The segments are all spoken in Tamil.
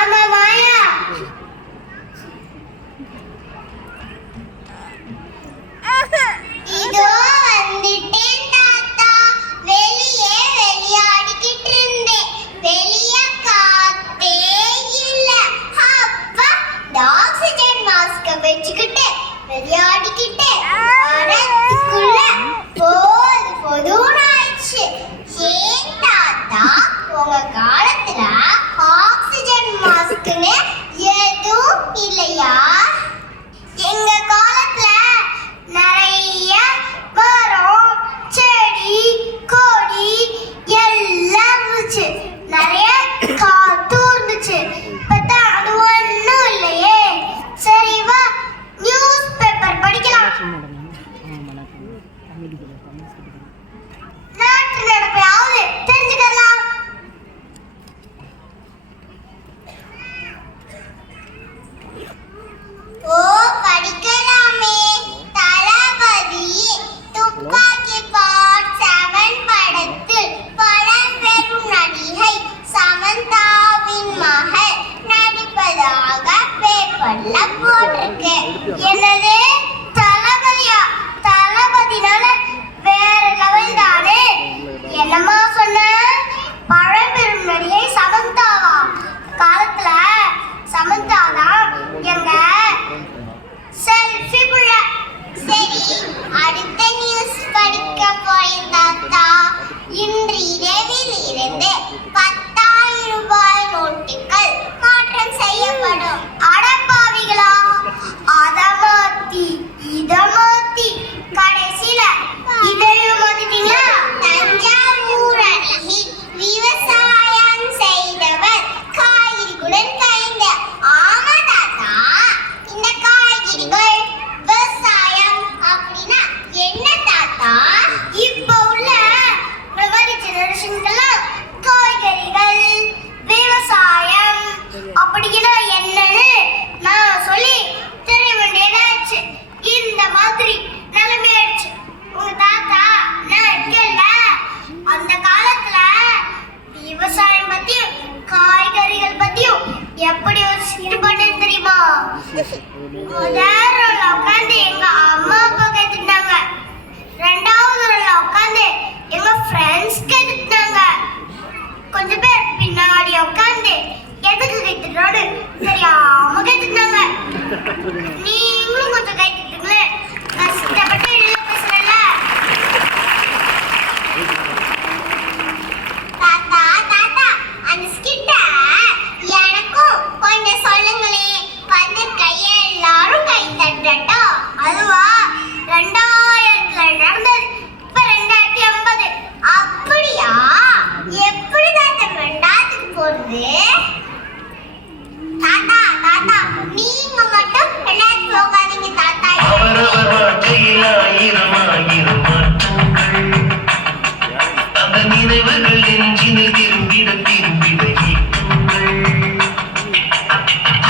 அம்மா மாயா இதோ வந்துட்டேன் தாத்தா. வெளியே விளையாடிக்கிட்டு இருந்தேன். வெளியே காத்தே இல்ல. அப்பா ஆக்சிஜன் மாஸ்க வச்சுக்கிட்டு விளையாடிக்கிட்டு வரதுக்குள்ள போதும்னாச்சு. ஏன் தாத்தா உங்க காலத்துல ஆக்சிஜன் மாஸ்க்னு எதுவும் இல்லையா? எங்க காலத்துல நிறைய மரம் செடி கொடி எல்லாம் இருந்துச்சு. நிறைய காத்து இருந்துச்சு. பார்த்தா அது ஒன்றும் இல்லையே. சரி வா நியூஸ் பேப்பர் படிக்கலாம். நாட்டு நடப்பையாவது தெரிஞ்சுக்கலாம். ஓ படிக்கலாமே. தளபதி துப்பாக்கி பார்ட் 7 படத்தில் பழம்பெரும் நடிகை சமந்தாவின் மகள் நடிப்பதாக பேப்பர்ல போட்டிருக்கு. என்னது தளபதியா? தளபதினால வேற லெவல் தானே. என்னமா சொன்ன? பழம்பெரும் நடிகை சமந்தாவா? காலத்துல சமந்தா தான் எங்க செல்ஃபி புள்ள. சரி அடுத்த நியூஸ் படிக்க போறேன் தாத்தா. இன்று இரவில் இருந்து 10,000 ரூபாய் நோட்டுகள் மாற்றம் செய்யப்படும். அடப்பாவிகளா, அத மாத்தி இத மாத்தி கடைசியில இதையும் மாத்திட்டீங்களா? தஞ்சாவூர் அருகில் விவசாயம் செய்தவர் காய்கறிகளுடன் கைந்த. ஆமா தாத்தா, இந்த காய்கறிகள் விவசாயம் அப்படின்னா என்ன தாத்தா? இப்ப உள்ள மாதிரி ஜெனரேஷன்கெல்லாம் காய்கறிகள் விவசாயம் அப்படின்னா என்னன்னு நான் சொல்லி தெரிய வேண்டியதாச்சு. இந்த மாதிரி நிலைமையாச்சு. உங்க தாத்தா நான் இருக்கேன்ல, அந்த காலத்துல விவசாயம் பத்தியும் காய்கறிகள் பத்தியும் எப்படி ஒரு சீர் பண்ணேன்னு தெரியுமா? முதல் ரோல உட்காந்து எங்க அம்மா அப்பா கேட்டுட்டாங்க. 2வது ரோல உட்காந்து எங்க ஃப்ரெண்ட்ஸ் கேட்டுட்டாங்க. கொஞ்சம் பேர் பின்னாடி உட்காந்து எதுக்கு கேட்டுட்டோன்னு தெரியாம கேட்டுட்டாங்க. நீங்களும் கொஞ்சம் கேட்டுட்டுங்களே. கஷ்டப்பட்டு எழுத பேசுறேன்ல. தாத்தா தாத்தா அந்த ஸ்கிட்ட எனக்கும் கொஞ்சம் சொல்லுங்களே. வந்து கையை எல்லாரும் கை தட்டட்டும். அதுவா 2000ல நடந்தது. இப்ப 2050. அப்படியா? எப்படி தாத்தா 2000க்கு போறது? தாத்தா தாத்தா நீங்க மட்டும் 2000 போகாதீங்க தாத்தா. அவரவர் வாழ்க்கையில் ஆயிரம் ஆயிரம் மாற்றங்கள். அந்த நினைவுகள் நெஞ்சினில் திரும்பிட திரும்பிட ஈட்டுங்கள்.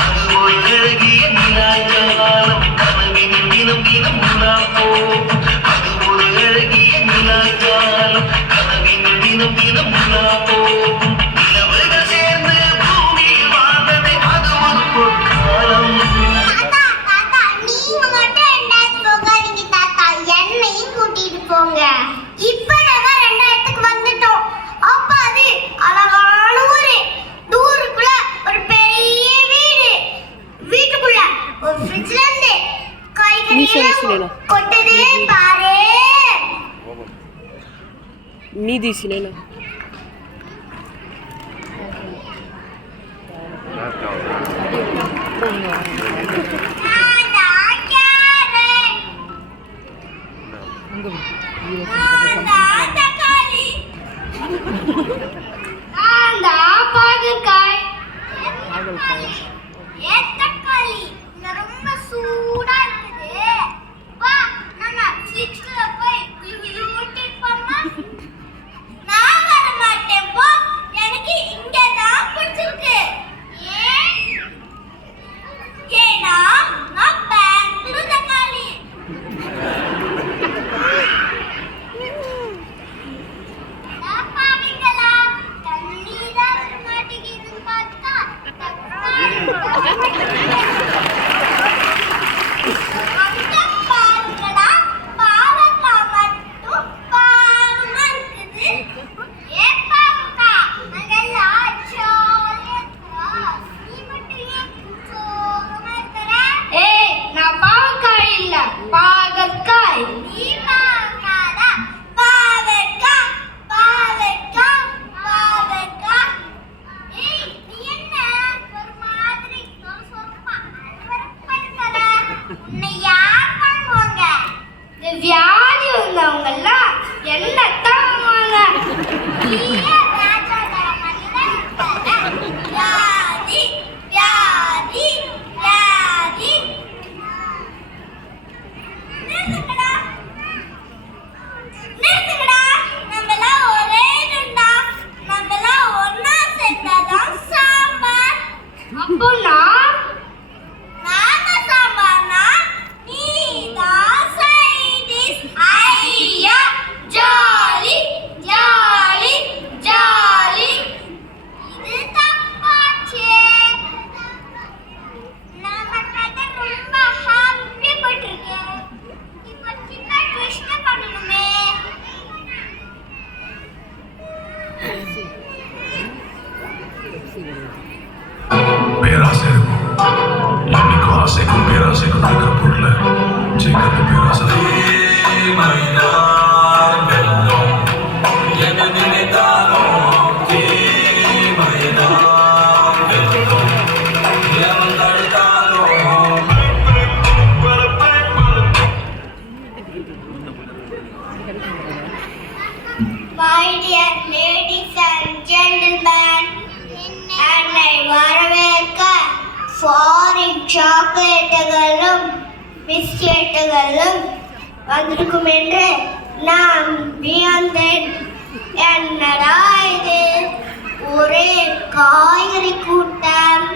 அது ஒரு அழகிய நிலாஜாலம். கனவினில் தினம் தினம் உலா போகும். அது ஒரு அழகிய நிலாஜாலம். கனவினில் தினம் தினம் உலா போகும். நிலவுகள் சேர்ந்து பூமியில் வாழ்ந்ததே அது ஒரு பொற்காலம். தாத்தா தாத்தா நீங்க மட்டும் 2000 போகாதீங்க தாத்தா. என்னையும் கூட்டிட்டு போங்க. இப்ப நம்ம 2000க்கு வந்துட்டோம். அப்ப அது அழகான ஊரு. ஊருக்குள்ள ஒரு பெரிய வீடு. வீட்டுக்குள்ள ஒரு ஃப்ரிட்ஜ்ல இருந்து காய்கறி கொட்டதே பாரு. नीदी सिलेला தக்காளி ரொம்ப சூடா இருக்குது. வா நம்ம ஃப்ரிட்ஜ்ல போய் ஊட்டிப்போமா? நான் வர மாட்டேன் போ. எனக்கு இங்க தான் பிடிச்சிருக்கு. ஏன்னா நான் பெங்களூர் தக்காளி. பாவிங்களா தண்ணி தான் வர மாட்டேங்குதுன்னு அங்க பாருங்கடா, பாவக்காய் மட்டும் பாவமா இருக்குது. ஏன் பாவக்காய்? அங்கெல்லாம் ஜாலியா இருக்கா? நீ மட்டும் ஏன் சோகமா இருக்கற? ஏய், நான் பாவக்காய் இல்ல, பாகற்காய். நீ பாவக்காடா, பாவக்காய், பாவக்காய், பாவக்காய். ஏய், நீ என்ன ஒரு மாதிரி சொரசொரப்பா அருவருப்பா இருக்கற? உன்னை யார் வாங்குவாங்க? இந்த வியாதி வந்தவங்க எல்லாம் என்னத்தான் வாங்குவாங்க? நீயே ராஜாடா மாதிரிதான் இருக்கற. வியாதி, வியாதி, வியாதி. நிறுத்துங்கடா, நிறுத்துங்கடா. நம்மெல்லாம் ஒரே இதுண்டா. நம்மெல்லாம் ஒண்ணா சேர்ந்தாதான் சாம்பார். அப்போ நான் நாங்க சாம்பார்னா நீதான் சைடிஸ். ஐயா, ஜாலி, ஜாலி, ஜாலி. இது தப்பாச்சே. நம்ம கதை ரொம்ப ஹாப்பி பட்டிருக்கேன். இப்போ சின்ன ட்விஸ்ட் பண்ணணுமே. பேராசை இருக்கும். என்னைக்கும் ஆசைக்கும் பேராசைக்கும் இருக்கிற பொருள் சீக்கிரத்து பேராசை. My dear ladies and gentlemen, என்னை வரவேற்க ஃபாரின் சாக்லேட்டுகளும் பிஸ்கெட்டுகளும் வந்திருக்கும் என்று நான் வியந்தேன். என்னடா இது, ஒரே காய்கறி கூட்டம்.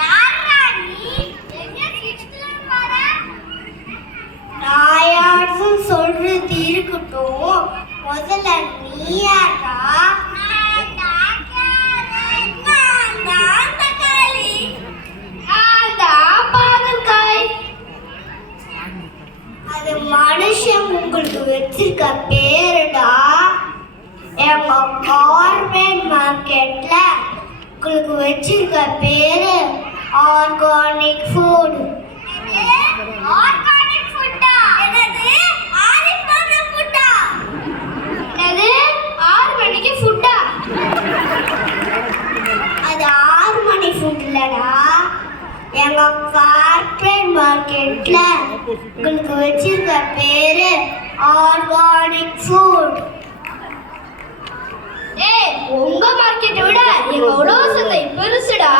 யாரா நீ? எங்க கிட்ஸ்ல வர? நாயாச்சும் சொல்றது இருக்கட்டும், முதல்ல நீ யாரா? அது மனுஷன் உங்களுக்கு வச்சிருக்க பேருடா. எங்க கார்மெண்ட் மார்க்கெட்ல உங்களுக்கு வச்சிருக்க பேரு ஆர்கானிக் ஃபுட். ஆர்கானிக் ஃபுட்டா? என்னது ஆர்கானிக் ஃபுட்டா? என்னது 6 மணிக்கு ஃபுட்டா? அது 6 மணி ஃபுட் இல்லடா. எங்க கார்ப்பரேட் மார்க்கெட்ல உங்களுக்கு வச்சிருக்க பேரு ஆர்கானிக் ஃபுட். ஏய், உங்க மார்க்கெட்டை விட எங்க உழவு சந்தை பெருசுடா.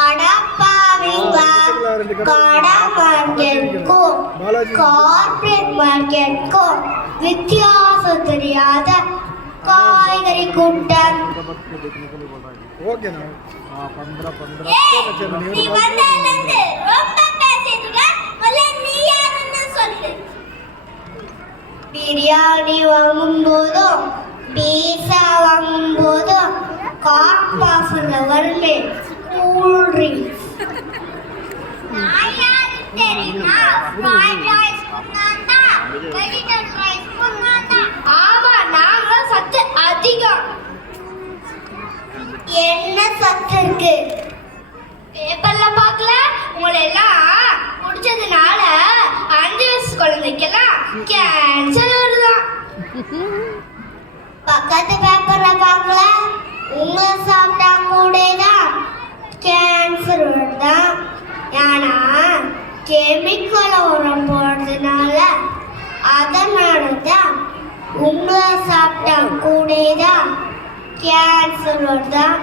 அடப்பாவிங்களா, கடை மார்க்கெட்டுக்கும் கார்ப்பரேட் மார்க்கெட்டுக்கும் வித்தியாசம் தெரியாத காய்கறி கூட்டம். நீ வந்ததிலிருந்து ரொம்ப பேசிட்டீங்க. முதல்ல நீ யாருன்னு சொல்லு. பிரியாணி வாங்கும் போதும் பீஸா வாங்கும் போதும் காப்பாஃபுல வருமே கூல் ட்ரிங்க்ஸ். நான் யாரு தெரியுமா? ஃப்ரைட் ரைஸ் கொண்டாந்தா, வெஜிடபிள் ரைஸ் கொண்டாந்தா. ஆமா, நாங்க சத்து அதிகம். என்ன சத்து இருக்கு? பேப்பர்ல பார்க்கல? உங்களை எல்லாம் குடிச்சதுனால 5 வயசு குழந்தைக்கெல்லாம் கேன்சர் வருதான். பக்கத்து பேப்பர்ல பார்க்கல? உங்களை சாப்பிட்டா கூட தான் கேன்சர் வருதான். ஏன்னா கெமிக்கல் உரம் போடுறதுனால, அதனால தான் உங்களை சாப்பிட்டா கூட தான் கேன்சர் வருதான்.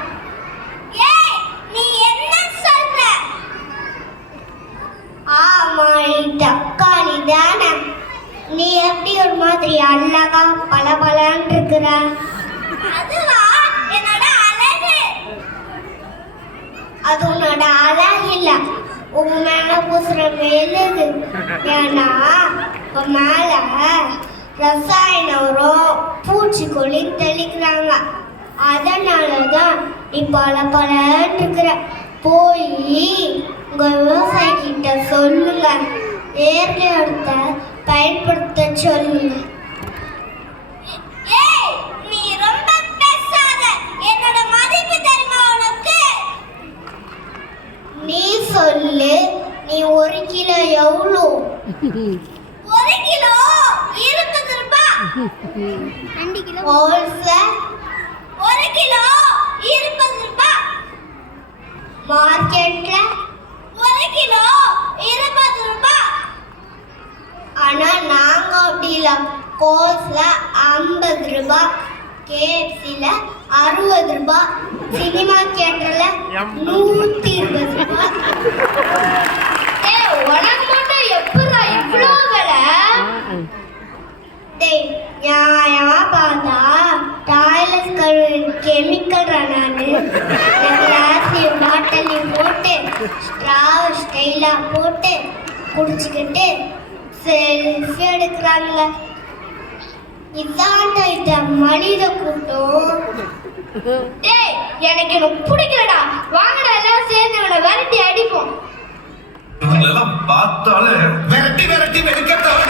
ஏய், நீ என்ன சொல்ற? ஆமா, நீ தக்காளி தானே. நீ எப்படி ஒரு மாதிரி அழகா பளபளன்னு இருக்கிற? அதுவா என்னோட அழகு? அது உன்னோட அழகு இல்ல, உன் மேல பூசுற மெழுகு. ஏன்னா உன் மேல ரசாயன உரம் பூச்சிக்கொல்லி தெளிக்கிறாங்க. அதனாலதான் நீ பல இருக்கிற. போய் உங்க விவசாயி கிட்ட சொல்லுங்க, இயற்கை உரத்தை பயன்படுத்த சொல்லுங்க. ஏய், நீ ரொம்ப பேசாத. என்னோட மதிப்பு தெரியுமா உனக்கு? நீ சொல்லு, நீ 1 கிலோ எவ்வளோ? 1 கிலோ 20 ரூபாய். 2 கிலோ ஹோல்சேல் 1 கிலோ 20 ரூபாய். மார்க்கெட்ல 1 கிலோ 20 ரூபாய். ஆனா நாங்க அப்படி இல்ல. கோஸ்ல 50 ரூபாய், கேஎஃப்சில 60 ரூபாய், சினிமா தியேட்டர்ல 120 ரூபாய். ஏய், உனக்கு மட்டும் எப்படிடா இவ்ளோ விலை? டேய், நியாயமா பார்த்தா டாய்லெட் கழுவு கெமிக்கல் நானு. கிளாஸ்லயும் பாட்டிலையும் போட்டு ஸ்ட்ராவ் ஸ்டைலா போட்டு குடிச்சுக்கிட்டு செல்ஃபி எடுக்கிறாங்க. இதான் இந்த மனித கூட்டம். டேய், எனக்கு பிடிக்கலடா. வாங்கடா எல்லாம் சேர்ந்து இவனை விரட்டி அடிப்போம். இவங்களெல்லாம் பார்த்தாலே விரட்டி விரட்டி வெறுக்கத்தான்.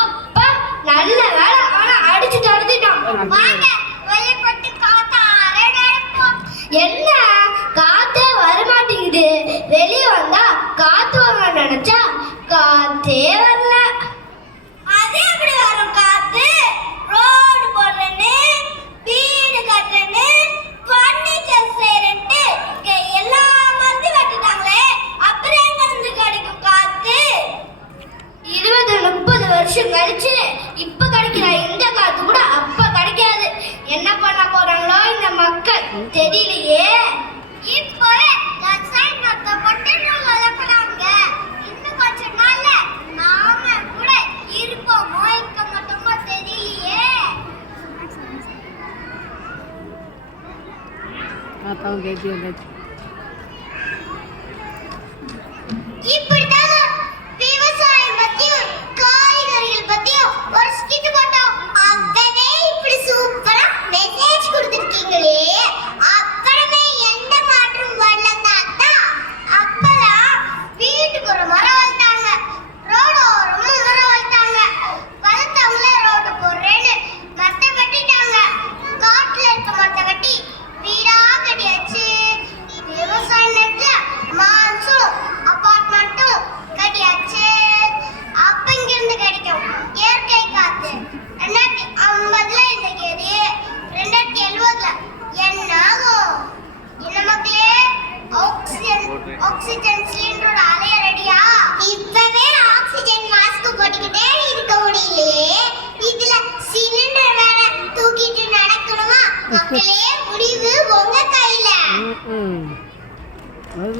அப்பா, நல்ல வேலை அவனை அடிச்சுட்டு அடிச்சிட்டான். வாங்க, வெளியே போட்டு காத்தா அரடப்போம். என்ன காத்தே வரமாட்டேங்குது. வெளியே வந்தா காத்து வரணும்னு நினைச்சா காத்தே வரல. அது எப்படி வரும் காத்து? ரோடு போடுறேன்னு, வீடு கட்டுறேன்னு, பர்னிச்சர் செய்யறேன்ட்டு எல்லா மருந்து கட்டிட்டாங்களே, அப்புறம் எங்க இருந்து கிடைக்கும் காத்து? 20-30 வருஷம் கழிச்சு இப்ப கிடைக்கிற இந்த காத்து கூட அப்ப கிடைக்காது. என்ன பண்ண போறாங்களோ இந்த மக்கள் தெரியலையே. இப்போவே ரசாயனத்தை போட்டு வளர்க்குறாங்க. இன்னும் கொஞ்ச நாள்ல நாம கூட இருப்போமோ இருக்க மாட்டோமோ தெரியலையே. இப்படிதான் விவசாயம் பத்தியும் காய்கறிகள் பத்தியும் ஒரு ஸ்கிட் போட்டோம். அப்பவே இப்படி சூப்பரா மெசேஜ் கொடுத்துருக்கீங்களே, அப்புறமே எந்த மாற்றம் வரலன்னா அப்பதான் வீட்டுக்கு ஒரு மரம் வளர்த்தாங்க, ரோடு ஓரமும் மரம் வளர்த்தாங்க, வளர்த்தவங்களே ரோடு போடுறேன்னு மரத்தை வெட்டிட்டாங்க. காட்டுல இருக்க மரத்தை வெட்டி வீடா கட்டியாச்சு. விவசாய நிலத்துல மான்சும் அபார்ட்மெண்ட்டும் கட்டியாச்சு. அப்ப இங்கிருந்து கிடைக்கும் இயற்கை காத்து 2050ல இந்த கேது 2070ல என்ன ஆகும்? என்ன மக்களே, ஆக்சிஜன் சிலிண்டரோட அலைய ரெடியா? இப்பவே ஆக்சிஜன் மாஸ்க் போட்டுக்கிட்டே இருக்க முடியலையே, இதுல சிலிண்டர் வேற தூக்கிட்டு நடக்கணுமா? மக்களே, முடிவு உங்க கையில. அது